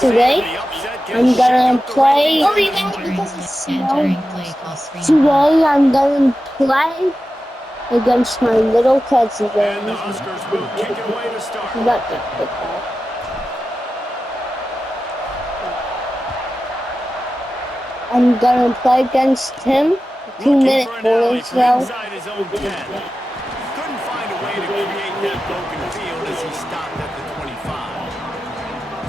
today I'm gonna play. Today I'm gonna play against my little cousin. And the Huskers will kick it away to start. I'm gonna play against him. 2-minute warning spell. Inside his own 10. Couldn't find a way to create that broken field as he stopped at the 25.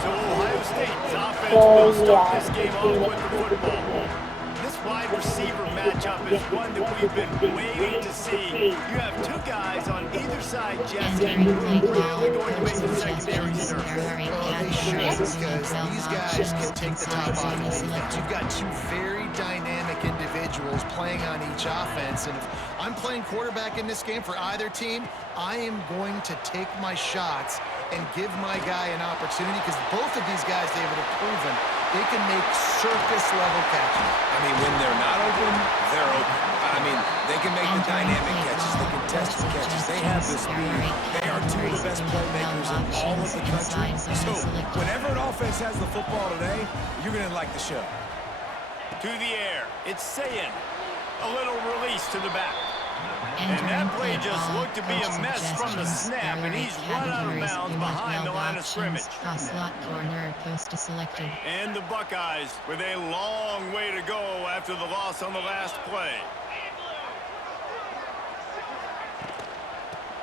So Ohio State's offense will start this game off with the football. This wide receiver matchup is one that we've been waiting to see. You have two guys on either side, Jesse, who are really going to make the secondary surface. Well, they should, because these guys can take the top off the defense. You've got two very dynamic individuals playing on each offense, and if I'm playing quarterback in this game for either team, I am going to take my shots and give my guy an opportunity, because both of these guys, David, have proven they can make circus-level catches. I mean, when they're not open, they're open. I mean, they can make the dynamic catches, the contested catches. They have the speed. They are two of the best playmakers in all of the country. So, whenever an offense has the football today, you're going to like the show. To the air, it's Sayin. A little release to the back. And that play just looked to be a mess from the snap, and he's run out of bounds behind the line of scrimmage. And the Buckeyes with a long way to go after the loss on the last play.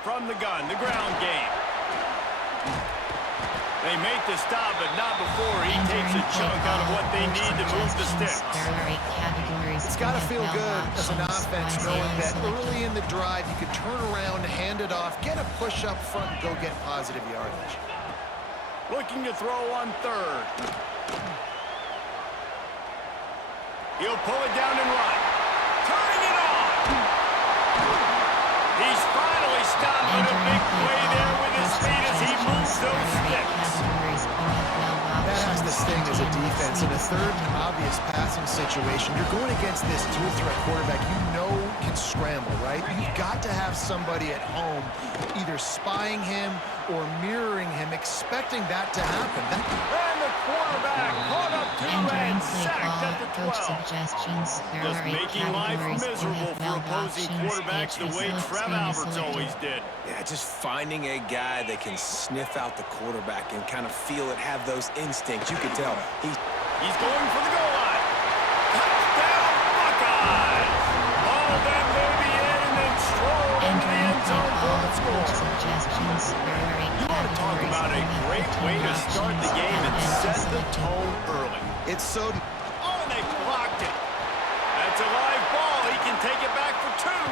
From the gun, the ground game. They make the stop, but not before he takes a chunk out of what they need to move the sticks. It's got to feel good as an offense knowing that early in the drive you can turn around, hand it off, get a push up front, and go get positive yardage. Looking to throw on third. He'll pull it down and run. Turning it on. He's finally stopped with a big play there with his feet as he moves those sticks. That has to sting as a defense. In a third and obvious passing situation, you're going against this dual threat quarterback you know can scramble, right? You've got to have somebody at home either spying him or mirroring him, expecting that to happen. And the quarterback caught up to and sacked at the 12. Just making life miserable for opposing quarterbacks the way Trev Alberts always did. Yeah, just finding a guy that can sniff out the quarterback and kind of feel it, have those instincts. You can tell he's going for the goal line. Touchdown, Buckeyes! All of them may be in and then stroll into the end zone for the score. You want to talk about a great way to start the game and set the tone early. It's so... Oh, and they blocked it. That's a live ball. He can take it back for two.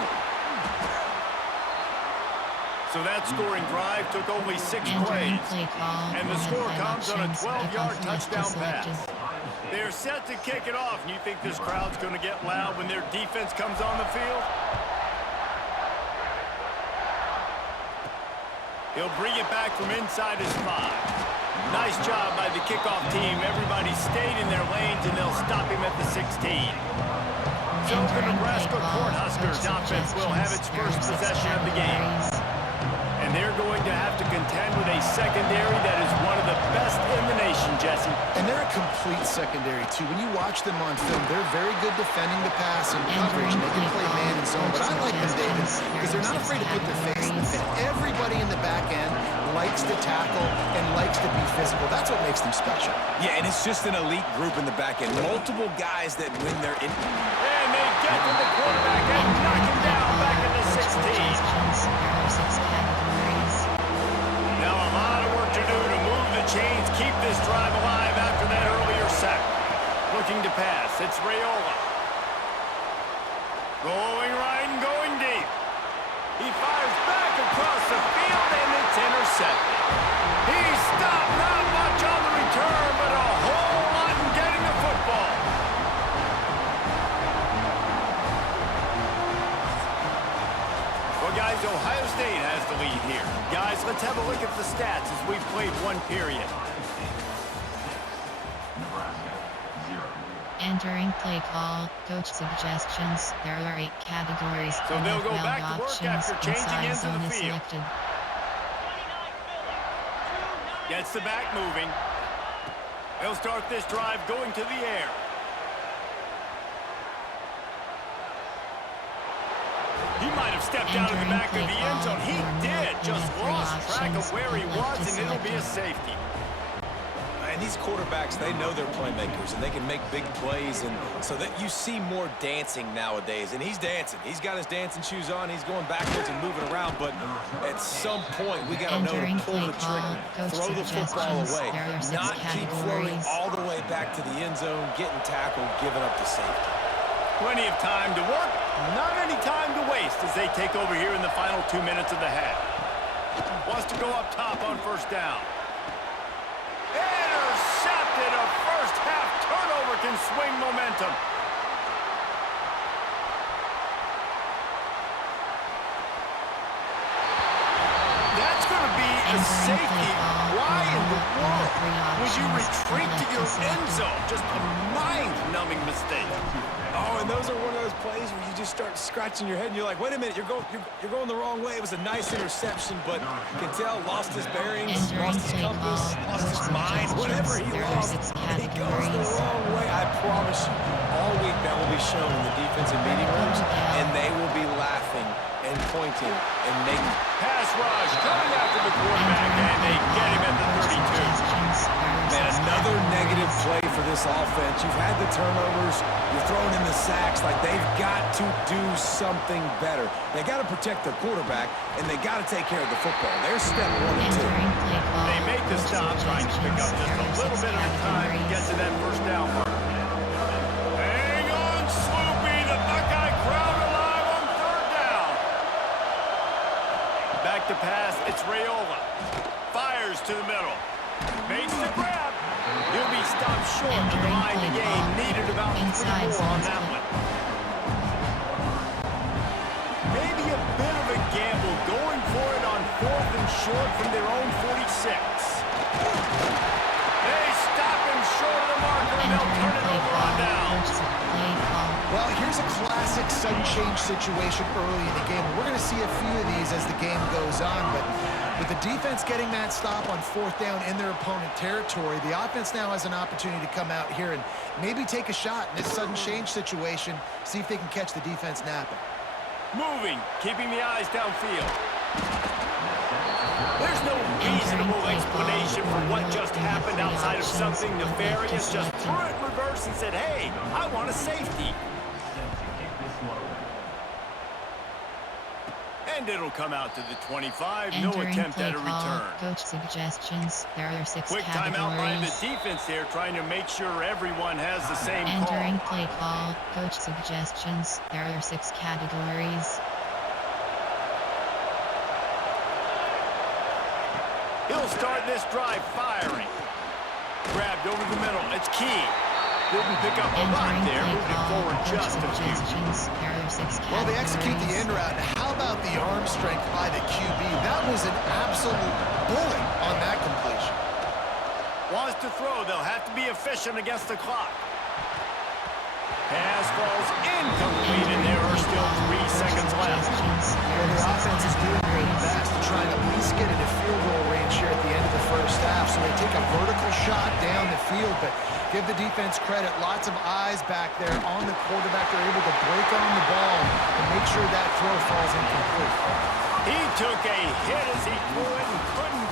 So that scoring drive took only 6 plays. And the score comes on a 12-yard touchdown pass. They're set to kick it off. And you think this crowd's going to get loud when their defense comes on the field? He'll bring it back from inside his 5. Nice job by the kickoff team. Everybody stayed in their lanes, and they'll stop him at the 16. So the Nebraska Cornhuskers offense will have its first possession of the game. And they're going to have to contend with a secondary that is one of the best in the nation, Jesse. And they're a complete secondary, too. When you watch them on film, they're very good defending the pass and coverage, and they can play man and zone. But I like them, David, because they're not afraid to put their face in the pit. Everybody in the back end likes to tackle and likes to be physical. That's what makes them special. Yeah, and it's just an elite group in the back end. Multiple guys that when they're in... And they get to the quarterback and knock him down back at the 16. Now a lot of work to do to move the chains, keep this drive alive after that earlier sack. Looking to pass, it's Raiola. Going right and going deep. He fires back across the field and it's intercepted. He stopped, not much on the return, but a whole lot in getting the football. Well, guys, Ohio State has the lead here. Guys, let's have a look at the stats as we've played one period. Entering play call, coach suggestions. There are 8 categories. So they'll go back to work after changing into the field. Gets the back moving. They'll start this drive going to the air. He might have stepped out of the back of the end zone. He did. Just lost track of where he was, and it'll be a safety. And these quarterbacks, they know they're playmakers, and they can make big plays, and so that you see more dancing nowadays. And he's dancing. He's got his dancing shoes on. He's going backwards and moving around, but at some point, we got to know to pull the trigger, throw the football away, not keep floating all the way back to the end zone, getting tackled, giving up the safety. Plenty of time to work, not any time to waste as they take over here in the final 2 minutes of the half. Wants to go up top on first down. Intercepted. A first half turnover can swing momentum. That's going to be a safety. Why in the world would you retreat to your end zone? Just a mind-numbing mistake. Oh, and those are one of those plays where you just start scratching your head and you're like, wait a minute, you're going the wrong way. It was a nice interception, but Cantell lost his bearings, lost his compass, lost his mind, whatever he lost. He goes the wrong way. I promise you, all week that will be shown in the defensive meeting rooms, and they will be laughing and pointing and making. Pass rush coming after the quarterback, and they get him at the 32. Man, another negative play for this offense. You've had the turnovers. You're throwing in the sacks. Like, they've got to do something better. They got to protect their quarterback, and they got to take care of the football. There's step 1 and 2. They make the stop, trying to pick up just a little bit of the time to get to that first down mark. Hang on, Sloopy. The Buckeye crowd alive on third down. Back to pass. It's Raiola. Fires to the middle. Makes the grab. He'll be stopped short of the line to gain. Needed about 3 more on that one. Maybe a bit of a gamble going for it on 4th and short from their own 46. They stop him short of the marker, and they'll turn it over on downs. Well, here's a classic sudden change situation early in the game. We're going to see a few of these as the game goes on, but with the defense getting that stop on 4th down in their opponent territory, the offense now has an opportunity to come out here and maybe take a shot in this sudden change situation, see if they can catch the defense napping. Moving, keeping the eyes downfield. There's no reasonable explanation for what just happened outside of something nefarious. Just threw it in reverse and said, hey, I want a safety. And it'll come out to the 25. No attempt at a return. Coach suggestions. There are 6 Quick categories. timeout by the defense here, trying to make sure everyone has the same Entering call. play call. Coach suggestions. There are 6 categories. He'll start this drive firing. Grabbed over the middle. It's Key. Didn't pick up a lot there. Moving forward just a few. Well, they execute the end route. How about the arm strength by the QB? That was an absolute bullet on that completion. Wants to throw. They'll have to be efficient against the clock. Pass falls incomplete, and there are still 3 seconds left. Well, the offense is doing their best to try and at least get into field goal range here at the end of the first half. So they take a vertical shot down the field, but give the defense credit. Lots of eyes back there on the quarterback. They're able to break on the ball and make sure that throw falls incomplete. He took a hit as he threw it and couldn't